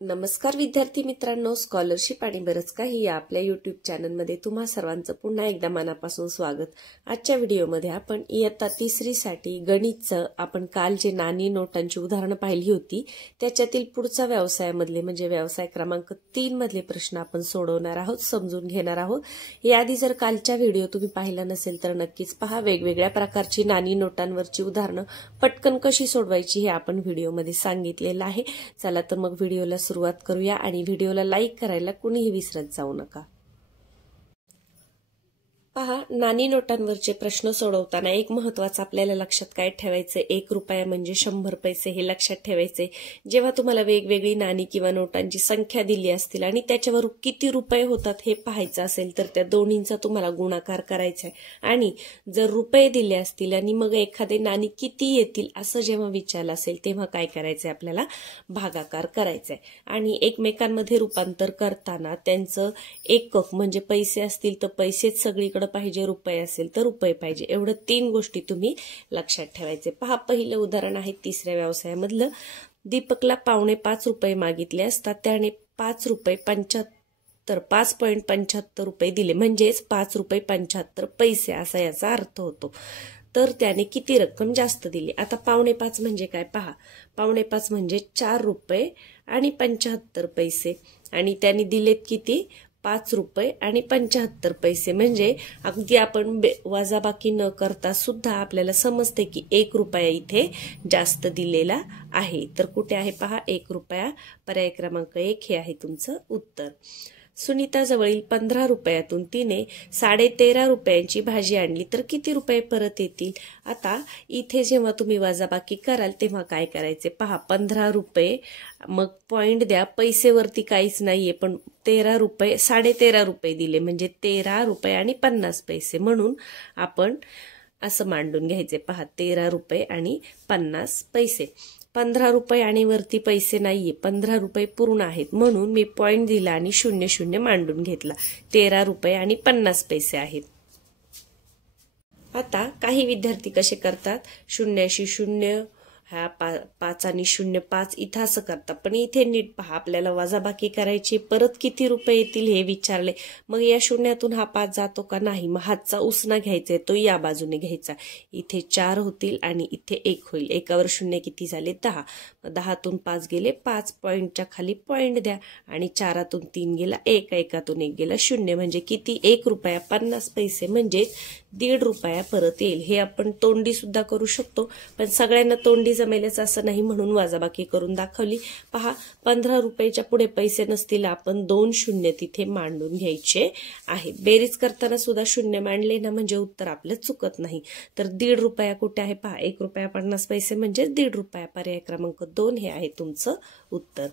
नमस्कार विद्यार्थी मित्रांनो, स्कॉलरशिप आणि बरंच काही या आपल्या यूट्यूब चॅनलमध्ये तुम्हा सर्वांचं पुन्हा एकदा मनापासून स्वागत। आजच्या व्हिडिओमध्ये आपण इयत्ता 3री साठी गणितचं आपण काल जे नाणी नोटांची उदाहरणं पाहिली होती त्याच्यातील पुढचा व्यवसायामधले म्हणजे व्यवसाय क्रमांक 3 मधले प्रश्न आपण सोडवणार आहोत, समजून घेणार आहोत। याआधी जर कालचा व्हिडिओ तुम्ही पाहिला नसेल तर नक्कीच पहा। वेगवेगळ्या प्रकारची नाणी नोटांवरची उदाहरणं पटकन कशी सोडवायची हे आपण व्हिडिओमध्ये सांगितलेलं आहे। चला तर मग व्हिडिओला सुरुवात करूया आणि व्हिडिओला लाईक करायला कुणीही विसरत जाऊ नका। पहा, नाणी नोटांवरचे प्रश्न सोडवताना एक महत्त्वाचं आपल्याला लक्षात काय ठेवायचं, 1 रुपया म्हणजे 100 पैसे हे लक्षात ठेवायचे। जेव्हा तुम्हाला वेगवेगळी नाणी किंवा नोटांची संख्या दिली असतील आणि त्याच्यावर किती रुपये होतात हे पाहायचं असेल तर त्या दोन्हींचा तुम्हाला गुणाकार करायचा आहे। आणि जर रुपये दिले असतील आणि मग एखादे नाणी किती येतील असं जेव्हा विचारलं असेल तेव्हा काय करायचंय, आपल्याला भागाकार करायचाय। आणि एकमेकांमध्ये रूपांतर करताना त्यांचं एकक म्हणजे पैसे असतील तर पैसेच सगळीकडे पाहिजे, रुपये असेल तर रुपये पाहिजे, एवढं 3 गोष्टी तुम्ही लक्षात ठेवायचे। पहा, पहिलं उदाहरण आहे 3ऱ्या व्यवसायामधलं। दीपकला 5.25 रुपये मागितले असतात त्याने 5 रुपये 5.75 रुपये दिले, म्हणजेच 5 रुपये 75 पैसे असा याचा अर्थ होतो। तर त्याने किती रक्कम जास्त दिली। आता 5.25 म्हणजे काय पहा, 5.25 म्हणजे 4 रुपये आणि 75 पैसे आणि त्याने दिलेत किती, 5 रुपये आणि 75 पैसे। म्हणजे अगदी आपण वजाबाकी न करता सुद्धा आपल्याला समजते की 1 रुपया इथे जास्त दिलेला आहे। तर कुठे आहे पहा, 1 रुपया, पर्याय क्रमांक 1 हे आहे तुमचं उत्तर। सुनीताजवळील 15 रुपयातून तिने 13.5 रुपयांची भाजी आणली तर किती रुपये परत येतील। आता इथे जेव्हा तुम्ही वजाबाकी कराल तेव्हा काय करायचे पहा, 15 रुपये मग पॉइंट द्या, पैसेवरती काहीच नाहीये पण 13 रुपये 13.5 रुपये दिले म्हणजे 13 रुपये आणि 50 पैसे, म्हणून आपण असं मांडून घ्यायचे। पहा, 13 रुपये आणि 50 पैसे। 15 रुपये आणि वरती पैसे नाहीये, 15 रुपये पूर्ण आहेत म्हणून मी पॉइंट दिला आणि 0 मांडून घेतला, 13 रुपये आणि 50 पैसे आहेत। आता काही विद्यार्थी कसे करतात, 0शी 0 हा 5 आणि 0 5 इथं असं करतात, पण इथे नीट पहा, आपल्याला वजाबाकी करायची, परत किती रुपये येतील हे विचारले, मग या 0तून हा 5 जातो का, नाही, मग हातचा उसना घ्यायचा, तो या बाजूने घ्यायचा, इथे 4 होतील आणि इथे 1 होईल, एकावर 0 किती झाले 10, 10तून 5 गेले 5, पॉइंटच्या खाली पॉइंट द्या आणि 4तून 3 गेला 1, 1तून 1 गेला 0, म्हणजे किती, 1 रुपया 50 पैसे म्हणजे 1.5 रुपया परत येईल। हे आपण तोंडी सुद्धा करू शकतो, पण सगळ्यांना तोंडी जमेलच असं नाही म्हणून वजाबाकी करून दाखवली। पहा, 15 रुपयाच्या पुढे पैसे नसतील आपण 2 शून्य तिथे मांडून घ्यायचे आहेत। बेरीज करताना सुद्धा 0 मांडले ना म्हणजे उत्तर आपलं चुकत नाही। तर 1.5 रुपया कुठे आहे पहा, 1 रुपया 50 पैसे म्हणजे 1.5 रुपया, पर्याय क्रमांक 2 हे आहे तुमचं उत्तर।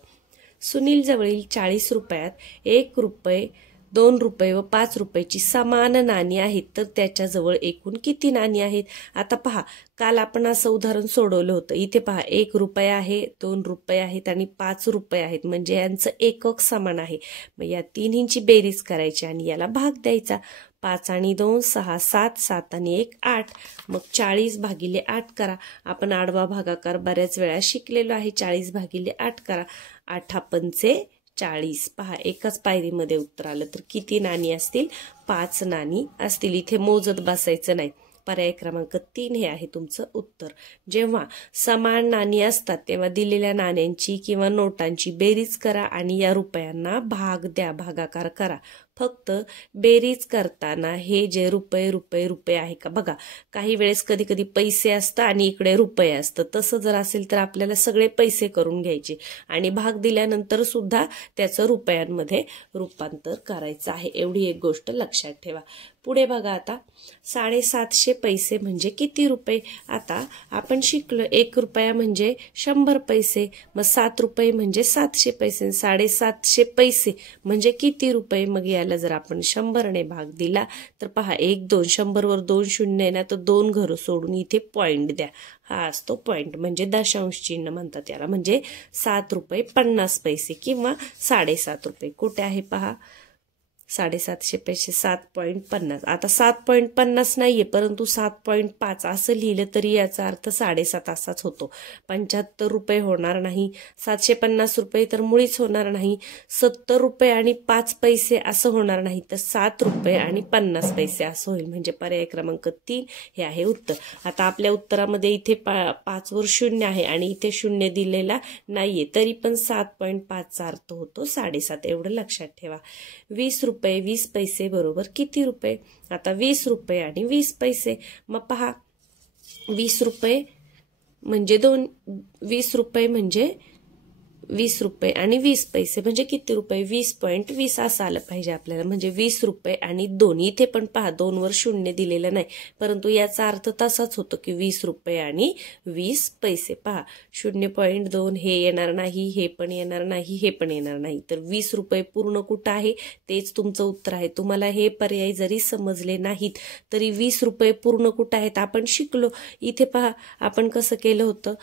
सुनील जवळील 40 रुपयात 1 रुपये 2 रुपये व 5 रुपयाची समान नाणी आहेत तर त्याच्याजवळ एकूण किती नाणी आहेत। आता पहा, काल आपण असं उदाहरण सोडवलं होतं, इथे पहा 1 रुपया आहे, 2 रुपये आहेत आणि 5 रुपये आहेत, म्हणजे यांचं एकक समान आहे। मग या तिन्हींची बेरीज करायची आणि याला भाग द्यायचा, 5 आणि 2 6, 7 7 आणि 1 8, मग 40 भागिले 8 करा। आपण आडवा भागाकार बऱ्याच वेळा शिकलेलो आहे, 40 भागिले 8 करा, 8 पंचे 40। पहा, एकाच पायरीमध्ये उत्तर आलं, तर किती नाणी असतील, 5 नाणी असतील, इथे मोजत बसायचं नाही, पर्याय क्रमांक 3 हे आहे तुमचं उत्तर। जेव्हा समान नाणी असतात तेव्हा दिलेल्या नाण्यांची किंवा नोटांची बेरीज करा आणि या रुपयांना भाग द्या, भागाकार करा। फक्त बेरीज करताना हे जे रुपये आहे का बघा, काही वेळेस कधी कधी पैसे असतात आणि इकडे रुपये असतं, तसं जर असेल तर आपल्याला सगळे पैसे करून घ्यायचे आणि भाग दिल्यानंतर सुद्धा त्याचं रुपयांमध्ये रूपांतर करायचं आहे, एवढी एक गोष्ट लक्षात ठेवा। पुढे बघा, आता 750 पैसे म्हणजे किती रुपये। आता आपण शिकलो 1 रुपया म्हणजे 100 पैसे, मग 7 रुपये म्हणजे 700 पैसे, 750 पैसे म्हणजे किती रुपये। मग याला जर आपण 100ने भाग दिला तर पहा, 1 2 100 वर 2 शून्य आहे ना, तर 2 घरं सोडून इथे पॉइंट द्या, हा असतो पॉइंट म्हणजे दशांश चिन्ह म्हणतात याला, म्हणजे 7 रुपये 50 पैसे किंवा 7.5 रुपये। कुठे आहे पहा, 750 पैसे 7.50. आता 7.50 नाहीये, परंतु 7.5 असं लिहिलं तरी याचा अर्थ 7.5 असाच होतो. 75 रुपये होणार नाही, 750 रुपये तर मुळीच होणार नाही, 70 रुपये आणि 5 पैसे असं होणार नाही, तर 7 रुपये आणि 50 पैसे असं होईल. म्हणजे पर्याय क्रमांक 3 हे आहे उत्तर. आता आपल्या उत्तरामध्ये इथे 5 वर 0 आहे आणि इथे 0 दिलेला नाहीये, तरी पण 7.5चा अर्थ होतो 7.5. एवढं लक्षात ठेवा. 20 रुपये 20 पैसे बरोबर किती रुपये? आता 20 रुपये आणि 20 पैसे, मग पहा 20 रुपये म्हणजे 20 रुपये म्हणजे 20 रुपये आणि 20 पैसे म्हणजे किती रुपये? 20.20 असं आलं पाहिजे आपल्याला. म्हणजे 20 रुपये आणि 2. इथे पण पहा 2 वर 0 दिलेलं नाही, परंतु याचा अर्थ तसाच होतो की 20 रुपये आणि 20 पैसे. पहा 0.2 हे येणार नाही, हे पण येणार नाही, हे पण येणार नाही, तर 20 रुपये पूर्ण कुठं आहे तेच तुमचं उत्तर आहे. तुम्हाला हे पर्याय जरी समजले नाहीत तरी 20 रुपये पूर्ण कुठं आहेत आपण शिकलो. इथे पहा आपण कसं केलं होतं,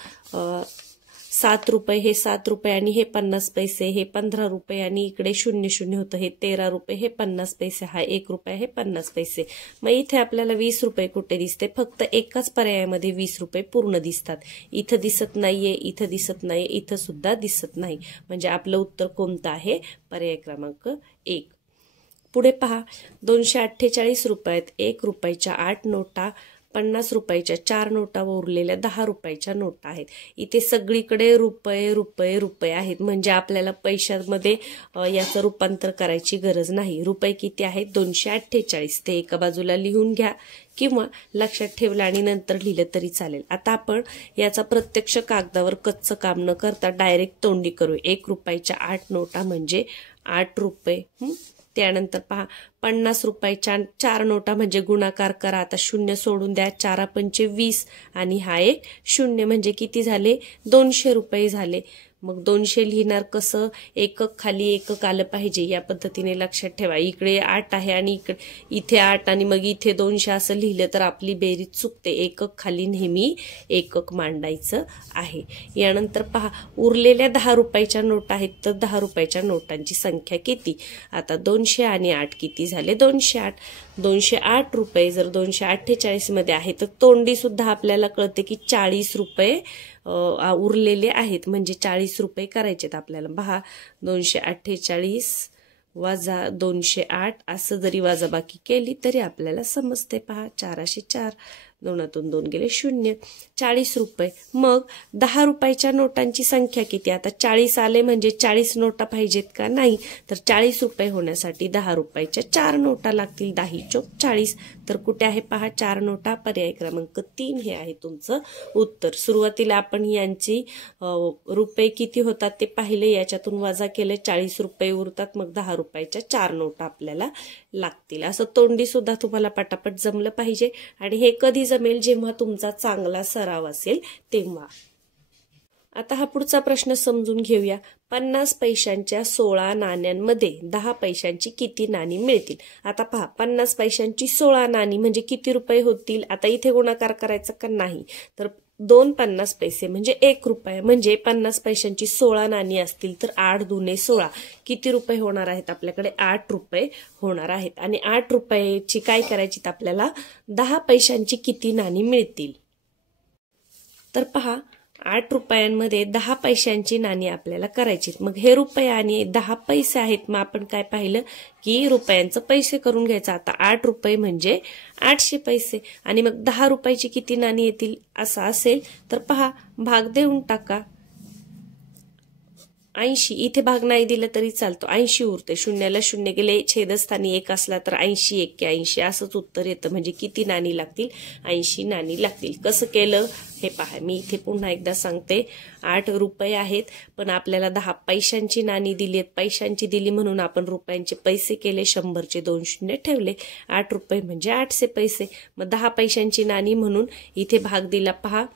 7 रुपये हे 7 रुपये आणि हे 50 पैसे, हे 15 रुपये आणि इकडे 0 होतं, हे 13 रुपये हे 50 पैसे, हा 1 रुपया हे 50 पैसे. मग इथे आपल्याला 20 रुपये कुठे दिसते? फक्त एकाच पर्यायामध्ये 20 रुपये पूर्ण दिसतात. इथं दिसत नाहीये, इथं दिसत नाहीये, इथं सुद्धा दिसत नाही. म्हणजे आपलं उत्तर कोणतं आहे? पर्याय क्रमांक 1. पुढे पहा 248 रुपयात 1 रुपयाच्या 8 नोटा, 50 रुपयाच्या 4 नोटा व उरलेल्या 10 रुपयाच्या नोटा आहेत. इथे सगळीकडे रुपये रुपये रुपये आहेत, म्हणजे आपल्याला पैशांमध्ये याचं रूपांतर करायची गरज नाही. रुपये किती आहेत? 248. ते एका बाजूला लिहून घ्या किंवा लक्षात ठेवलं आणि नंतर लिहिलं तरी चालेल. आता आपण याचा प्रत्यक्ष कागदावर कच्चं काम न करता डायरेक्ट तोंडी करू. 1 रुपयाच्या 8 नोटा म्हणजे 8 रुपये. त्यानंतर पहा 50 रुपयाच्या 4 नोटा म्हणजे गुणाकार करा. आता 0 सोडून द्या, 4 पंचे 20 आणि हा एक 0 म्हणजे किती झाले? 200 रुपये झाले. मग 200 लिहिणार कसं? एकक खाली एकक आलं पाहिजे, या पद्धतीने लक्षात ठेवा. इकडे 8 आहे आणि इथे 8 आणि मग इथे 200 असं लिहिलं तर आपली बेरीज चुकते. एकक खाली नेहमी एकक मांडायचं आहे. यानंतर पहा उरलेल्या 10 रुपयाच्या नोटा आहेत, तर 10 रुपयाच्या नोटांची संख्या किती? आता 200 आणि 8 किती झाले? 208. 208 रुपये जर 248 मध्ये आहे तर तोंडी सुद्धा आपल्याला कळते की 40 रुपये उरलेले आहेत, म्हणजे 40 रुपये करायचेत आपल्याला. पहा 248 वजा 208 असं जरी वजाबाकी केली तरी आपल्याला समजते. पहा 404, 2 2 गेले 0, 40 रुपये. मग 10 रुपयाच्या नोटांची संख्या किती? आता 40 आले म्हणजे 40 नोटा पाहिजेत का? नाही. तर 40 रुपये होण्यासाठी 10 रुपयाच्या 4 नोटा लागतील. 10 चोक 40. तर कुठे आहे पहा 4 नोटा? पर्याय क्रमांक 3 हे आहे तुमचं उत्तर. सुरुवातीला आपण यांची रुपये किती होतात ते पाहिले, याच्यातून वजा केले, 40 रुपये उरतात, मग 10 रुपयाच्या 4 नोटा आपल्याला लागतील. असं तोंडी सुद्धा तुम्हाला पटापट जमलं पाहिजे. आणि हे कधी जमेल? जेव्हा तुमचा चांगला सराव असेल तेव्हा. आता हा पुढचा प्रश्न समजून घेऊया. 50 पैशांच्या 16 नाण्यांमध्ये 10 पैशांची किती नाणी मिळतील? आता पहा 50 पैशांची 16 नाणी म्हणजे किती रुपये होतील? आता इथे गुणाकार करायचा का? नाही. तर 2 50 पैसे म्हणजे 1 रुपया, म्हणजे 50 पैशांची 16 नाणी असतील तर 8 दुने 16 किती रुपये होणार आहेत? आपल्याकडे 8 रुपये होणार आहेत. आणि 8 रुपयाची काय करायची? आपल्याला 10 पैशांची किती नाणी मिळतील? तर पहा 8 रुपयांमध्ये 10 पैशांची नाणी आपल्याला करायची. मग हे रुपये आणि 10 पैसे आहेत, मग आपण काय पाहिलं की रुपयांचं पैसे करून घ्यायचं. आता 8 रुपये म्हणजे 800 पैसे आणि मग 10 रुपयाची किती नाणी येतील असं असेल तर पहा भाग देऊन टाका. 80. इथे भाग नाही दिला तरी चालतो, 80 उरते. 0ला 0 गेले, छेदस्थानी 1 असला तर 80 1 80 असंच उत्तर येतं. म्हणजे किती नाणी लागतील? 80 नाणी लागतील. कसं केलं हे पहा. मी इथे पुन्हा एकदा सांगते. 8 रुपये आहेत पण आपल्याला 10 पैशांची नाणी दिली आहेत. पैशांची दिली म्हणून आपण रुपयांचे पैसे केले, 100चे 2 शून्य ठेवले. 8 रुपये म्हणजे 800 पैसे. मग 10 पैशांची नाणी म्हणून इथे भाग दिला. पहा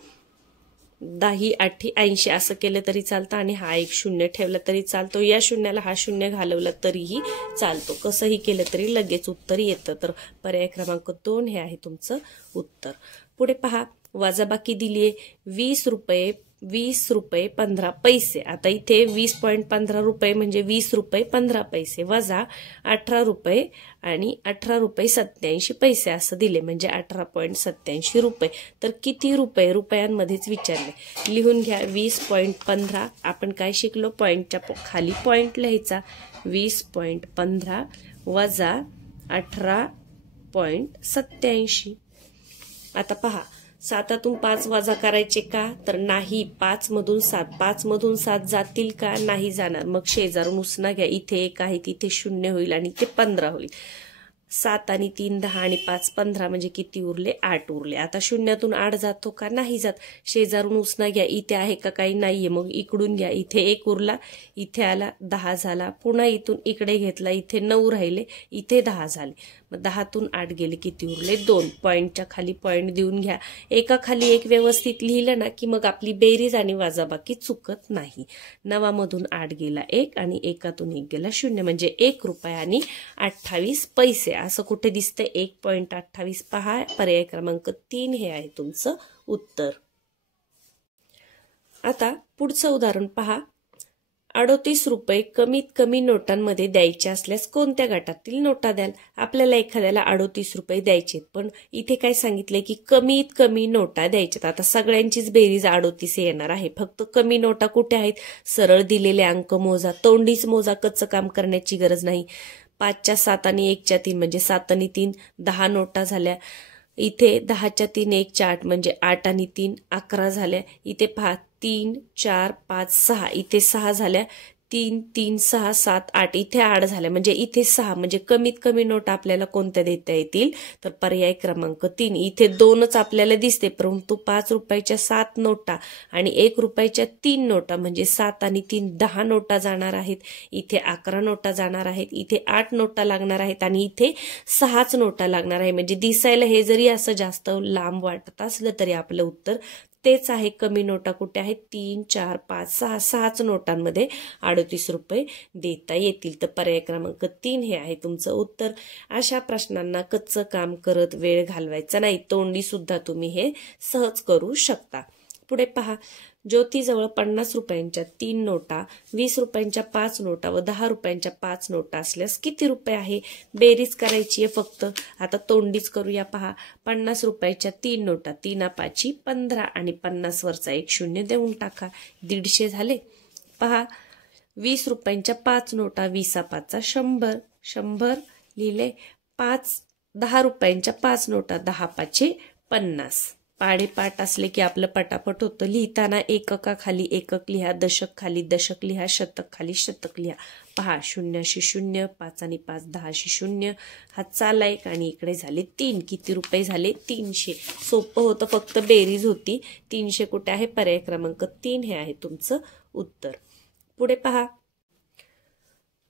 10 8 80 असं केलं तरी चालतं आणि हा एक 0 ठेवला तरी चालतो. या शून्याला हा 0 घालवला तरीही चालतो. कसंही केलं तरी लगेच उत्तर येतं. तर पर्याय क्रमांक 2 हे आहे तुमचं उत्तर. पुढे पहा वजाबाकी दिलीये. 20 रुपये 20 रुपये 15 पैसे। आता इथे 20.15 रुपये म्हणजे 20 रुपये 15 पैसे वजा 18 रुपये आणि 18 रुपये 87 पैसे असं दिले, म्हणजे 18.87 रुपये। तर किती रुपये रुपयांमध्येच विचारले, लिहून घ्या। 20.15 आपण काय शिकलो, पॉईंटच्या खाली पॉईंट लिहायचा, 20.15 वजा 18.87। आता पहा, 7तून 5 वजा करायचे का, तर नाही, 5 मधून 7 जातील का, नाही जाणार। मग शेजारून उसना घ्या, इथे 1 आहे तिथे 0 होईल आणि ते 15 होईल। 7 आणि 3 10 आणि 5 15 म्हणजे किती उरले, 8 उरले। आता 0तून 8 जातो का, नाही जात। शेजारून उसना घ्या, इथे आहे का, काही नाहीये, मग इकडून घ्या, इथे 1 उरला, इथे आला 10 झाला, पुन्हा इथून इकडे घेतला, इथे 9 राहिले, इथे 10 झाले। मग 10तून 8 गेले, किती उरले, 2। पॉईंटच्या खाली पॉईंट देऊन घ्या, एका खाली एक व्यवस्थित लिहिलं ना की मग आपली बेरीज आणि वजाबाकी चुकत नाही। 9मधून 8 गेला 1 आणि 1तून 1 गेला 0, म्हणजे 1 रुपया आणि 28 पैसे असं कुठे दिसतंय, 1.28। पहा, पर्याय क्रमांक 3 हे आहे तुमचं उत्तर। आता पुढचं उदाहरण पहा, 38 रुपये कमीत कमी नोटांमध्ये द्यायचे असल्यास कोणत्या गटातील नोटा द्याल। आपल्याला एखाद्याला 38 रुपये द्यायचे, पण इथे काय सांगितलंय की कमीत कमी नोटा द्यायच्यात। आता सगळ्यांचीच बेरीज 38 येणार आहे, फक्त कमी नोटा कुठे आहेत, सरळ दिलेले अंक मोजा, तोंडीच मोजा, कच्चं काम करण्याची गरज नाही। 5च्या 7 आणि 1च्या 3 म्हणजे 7 आणि 3 10 नोटा झाल्या। इथे 10च्या 3 1च्या 8 म्हणजे 8 आणि 3 11 झाल्या। इथे पहा 3 4 5 6 इथे 6 झाल्या, 3 3 6 7 8 इथे 8 झाल्या, म्हणजे इथे 6, म्हणजे कमीत कमी नोटा आपल्याला कोणत्या देता येतील, तर पर्याय क्रमांक 3। इथे 2च आपल्याला दिसते, परंतु 5 रुपयाच्या 7 नोटा आणि 1 रुपयाच्या 3 नोटा म्हणजे 7 आणि 3 10 नोटा जाणार आहेत। इथे 11 नोटा जाणार आहेत, इथे 8 नोटा लागणार आहेत आणि इथे 6च नोटा लागणार आहे। म्हणजे दिसायला हे जरी असं जास्त लांब वाटत असलं तरी आपलं उत्तर तेच आहे। कमी नोटा कुठे आहेत, 3 4 5 6 6च नोटांमध्ये 38 रुपये देता येतील। तर पर्याय क्रमांक 3 हे आहे तुमचं उत्तर। अशा प्रश्नांना कच्चं काम करत वेळ घालवायचा नाही, तोंडी सुद्धा तुम्ही हे सहज करू शकता। पुढे पहा, ज्योतीजवळ 50 रुपयांच्या 3 नोटा, 20 रुपयांच्या 5 नोटा व 10 रुपयांच्या 5 नोटा असल्यास किती रुपये आहे, बेरीज करायची आहे फक्त। आता तोंडीच करूया। पहा, 50 रुपयाच्या 3 नोटा, 3 5 15 आणि 50 वरचा 1 0 देऊन टाका, 150 झाले। पहा, 20 रुपयांच्या 5 नोटा, 20 5 100 100 लिहिले। 10 रुपयांच्या 5 नोटा, 10 5 50। पाडेपाठ असले की आपलं पटापट होतं, लिहिताना एककाखाली एकक लिहा, दशक खाली दशक लिहा, शतक खाली शतक लिहा। पहा, 0 0 5 आणि 5 10 0, हा चाला 1 आणि इकडे झाले 3, किती रुपये झाले, 300। सोपं होतं, फक्त बेरीज होती। 300 कुठे आहे, पर्याय क्रमांक 3 हे आहे तुमचं उत्तर।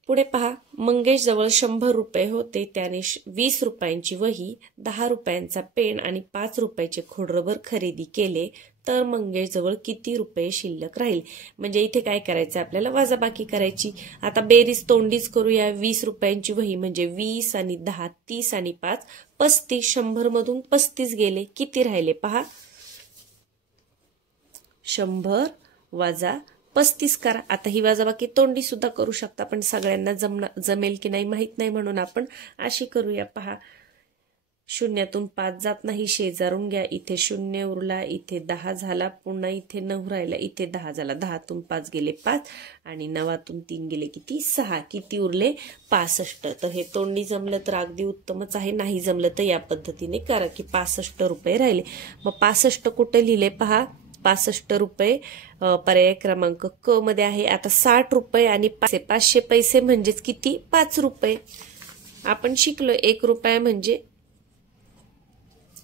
पुढे पहा, मंगेश जवळ 100 रुपये होते, त्याने 20 रुपयांची वही, 10 रुपयांचा पेन आणि 5 रुपयाचे खोडरबर खरेदी केले, तर मंगेश जवळ किती रुपये शिल्लक राहील। म्हणजे इथे काय करायचं, आपल्याला वजाबाकी करायची। आता बेरीज तोंडीच करूया। 20 रुपयांची वही म्हणजे 20 आणि 10 30 आणि 5 35, 100 मधून 35 गेले, किती राहिले पहा, 100 वजा 35 करा। आता ही वजाबाकी तोंडी सुद्धा करू शकता, पण सगळ्यांना जमेल की नाही माहित नाही, म्हणून आपण अशी करूया। पहा, 0तून 5 जात नाही, शेजारून घ्या, इथे 0 उरला, इथे 10 झाला, पुन्हा इथे 9 राहिला, इथे 10 झाला। 10तून 5 गेले 5 आणि 9तून 3 गेले किती, 6, किती उरले 65। तर हे तोंडी जमलं तर अगदी उत्तमच आहे, नाही जमलं तर या पद्धतीने करा की 65 रुपये राहिले। मग 65 कुठे लिहिले, पहा 65 रुपये पर्याय क्रमांक क मध्ये आहे। आता 60 रुपये आणि 500 पैसे म्हणजेच किती, 5 रुपये। आपण शिकलो 1 रुपया म्हणजे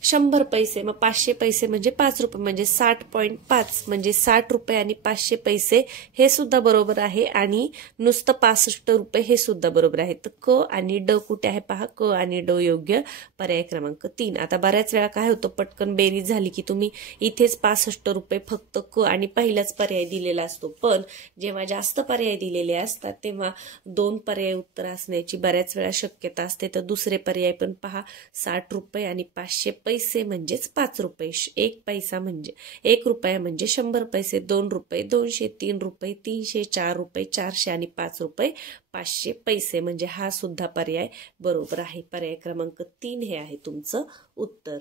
100 पैसे, मग 500 पैसे म्हणजे 5 रुपये, म्हणजे 60.5 म्हणजे 60 रुपये आणि 500 पैसे हे सुद्धा बरोबर आहे, आणि नुसतं 65 रुपये हे सुद्धा बरोबर आहे। तर क आणि ड कुठे आहे, पहा, क आणि ड योग्य, पर्याय क्रमांक 3। आता बऱ्याच वेळा काय होतं, पटकन बेरीज झाली की तुम्ही इथेच 65 रुपये फक्त क आणि पहिलाच पर्याय दिलेला असतो, पण जेव्हा जास्त पर्याय दिलेले असतात तेव्हा 2 पर्याय उत्तर असण्याची बऱ्याच वेळा शक्यता असते। तर दुसरे पर्याय पण पहा, 60 रुपये आणि 500 पैसे पैसे म्हणजेच 5 रुपये, 1 पैसा म्हणजे 1 रुपया म्हणजे 100 पैसे, 2 रुपये 200, 3 रुपये 300, 4 रुपये 400 आणि 5 रुपये 500 पैसे. म्हणजे हा सुद्धा पर्याय बरोबर आहे. पर्याय क्रमांक 3 हे आहे तुमचं उत्तर.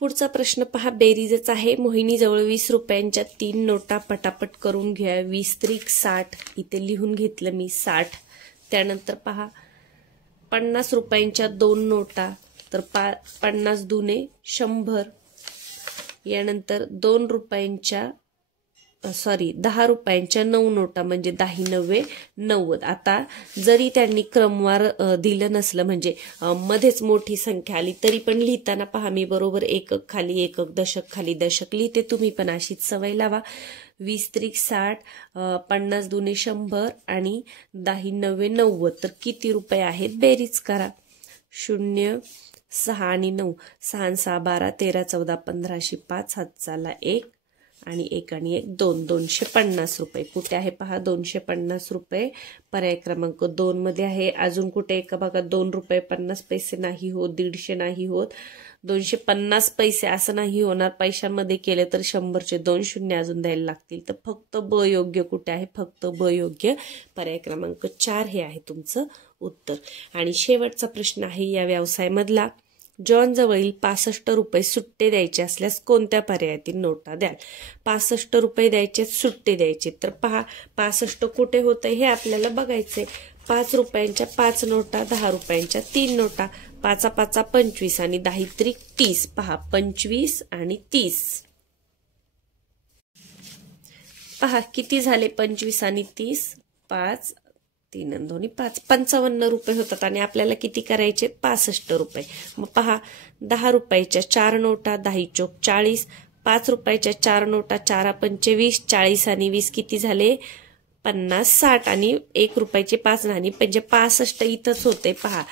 पुढचा प्रश्न पहा, बेरीजच आहे. मोहिनीजवळ 20 रुपयांच्या 3 नोटा पटापट करून घ्या. 20 त्रिक 60, इथे लिहून घेतलं मी 60. त्यानंतर पहा 50 रुपयांच्या 2 नोटा, तर 50 दुने 100. यानंतर 2 रुपयांच्या 10 रुपयांच्या 9 नोटा म्हणजे 10 9 90. आता जरी त्यांनी क्रमवार दिलं नसलं, म्हणजे मध्येच मोठी संख्या आली, तरी पण लिहिताना पहा मी बरोबर एकक खाली एकक, दशक खाली दशक लिहिते. तुम्ही पण अशीच सवय लावा. 20 त्रिक 60, 50 दुने 100 आणि 10 9 90. तर किती रुपये आहेत बेरीज करा. 0 6 आणि 9, 6 6 12 13 14 15 5, हात चाला 1 आणि 1 आणि 1 2, 250 रुपये. कुठे आहे पहा 250 रुपये, पर्याय क्रमांक 2 मध्ये आहे. अजून कुठे का बघा, 2 रुपये 50 पैसे नाही होत, 150 नाही होत, 250 पैसे असं नाही होणार. पैशांमध्ये केले तर 100चे 2 शून्य अजून द्यायला लागतील. तर फक्त ब योग्य कुठे आहे, फक्त ब योग्य, पर्याय क्रमांक 4 हे आहे तुमचं उत्तर. आणि शेवटचा प्रश्न आहे या व्यवसायामधला. जॉन जवळील 65 रुपये सुट्टे द्यायचे असल्यास कोणत्या पर्यायातील नोटा द्याल. 65 रुपये द्यायचे, सुट्टे द्यायचे. तर पहा 65 कुठे होतं हे आपल्याला बघायचंय. 5 रुपयांच्या 5 नोटा, 10 रुपयांच्या 3 नोटा, 5 5 25 आणि 10 त्रिक 30. पहा 25 आणि 30. पहा किती झाले 25 आणि 30, 5 3 आणि 2 5, 55 रुपये होतात. आणि आपल्याला किती करायचे 65 रुपये. मग पहा 10 रुपयाच्या 4 नोटा, 10 चोक 40, 5 रुपयाच्या 4 नोटा, 4 पंचे 20, 40 आणि 20 किती झाले 50 60 आणि 1 रुपयाची 5 नाणी म्हणजे 65 इथंच होते. पहा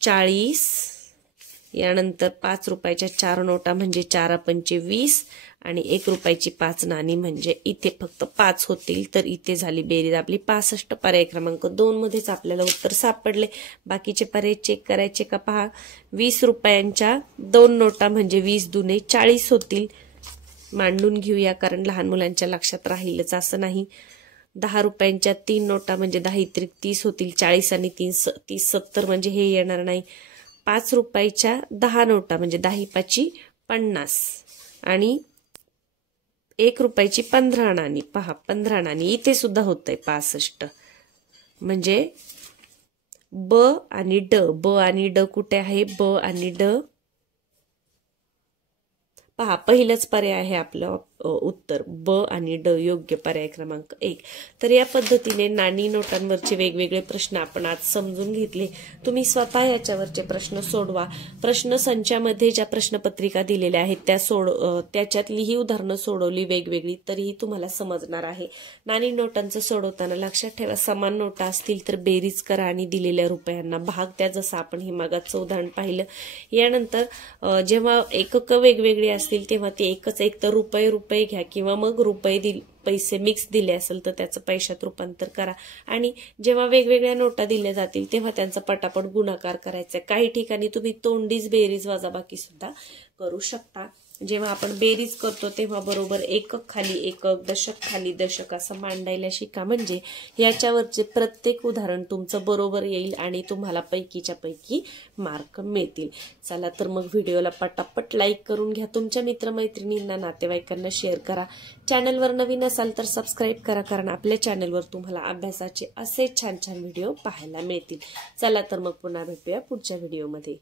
40, यानंतर 5 रुपयाच्या 4 नोटा म्हणजे 4 पंचे 20 आणि 1 रुपयाची 5 नाणी म्हणजे इथे फक्त 5 होतील. तर इथे झाली बेरीज आपली 65. पर्याय क्रमांक 2 मध्येच आपल्याला उत्तर सापडले. बाकीचे पर्याय चेक करायचे का पहा. 20 रुपयांच्या 2 नोटा म्हणजे 20 दुने 40 होतील. मांडून घेऊया कारण लहान मुलांच्या लक्षात राहीलच असं नाही. 10 रुपयांच्या 3 नोटा म्हणजे 10 त्रिक 30 होतील. 40 आणि 30 70 म्हणजे हे येणार नाही. 5 रुपयाच्या 10 नोटा म्हणजे 10 5 50 आणि 1 रुपयाची 15 नाणी. पहा 15 नाणी इथे सुद्धा होतंय 65. म्हणजे ब आणि ड, ब आणि ड कुठे आहे, ब आणि ड. पहा पहिलंच पर्याय आहे आपलं उत्तर ब आणि ड योग्य, पर्याय क्रमांक 1. तर या पद्धतीने नाणी नोटांवरचे वेगवेगळे प्रश्न आपण आज समजून घेतले. तुम्ही स्वतः याच्यावरचे प्रश्न सोडवा. प्रश्न संचामध्ये ज्या प्रश्नपत्रिका दिलेल्या आहेत त्याच्यातली ही उदाहरणं सोडवली वेगवेगळी तरीही तुम्हाला समजणार आहे. नाणी नोटांचं सोडवताना लक्षात ठेवा समान नोटा असतील तर बेरीज करा आणि दिलेल्या रुपयांना भाग द्या, जसं आपण हे मागाचं उदाहरण पाहिलं. यानंतर जेव्हा एकक वेगवेगळी असतील तेव्हा ते एकच, एक तर रुपये घ्या किंवा मग पैसे मिक्स दिले असेल तर त्याचं पैशात रूपांतर करा. आणि जेव्हा वेगवेगळ्या नोटा दिल्या जातील तेव्हा त्यांचा पटापट गुणाकार करायचा. काही ठिकाणी तुम्ही तोंडीच बेरीज वजाबाकी सुद्धा करू शकता. जेव्हा आपण बेरीज करतो तेव्हा बरोबर एकक खाली एकक, दशक खाली दशक असं मांडायला शिका. म्हणजे याच्यावरचे प्रत्येक उदाहरण तुमचं बरोबर येईल आणि तुम्हाला पैकीच्या पैकी मार्क मिळतील. चला तर मग व्हिडिओला पटापट लाईक करून घ्या. तुमच्या मित्रमैत्रिणींना, नातेवाईकांना शेअर करा. चॅनलवर नवीन असाल तर सबस्क्राईब करा कारण आपल्या चॅनलवर तुम्हाला अभ्यासाचे असे छान छान व्हिडिओ पाहायला मिळतील. चला तर मग पुन्हा भेटूया पुढच्या व्हिडिओमध्ये.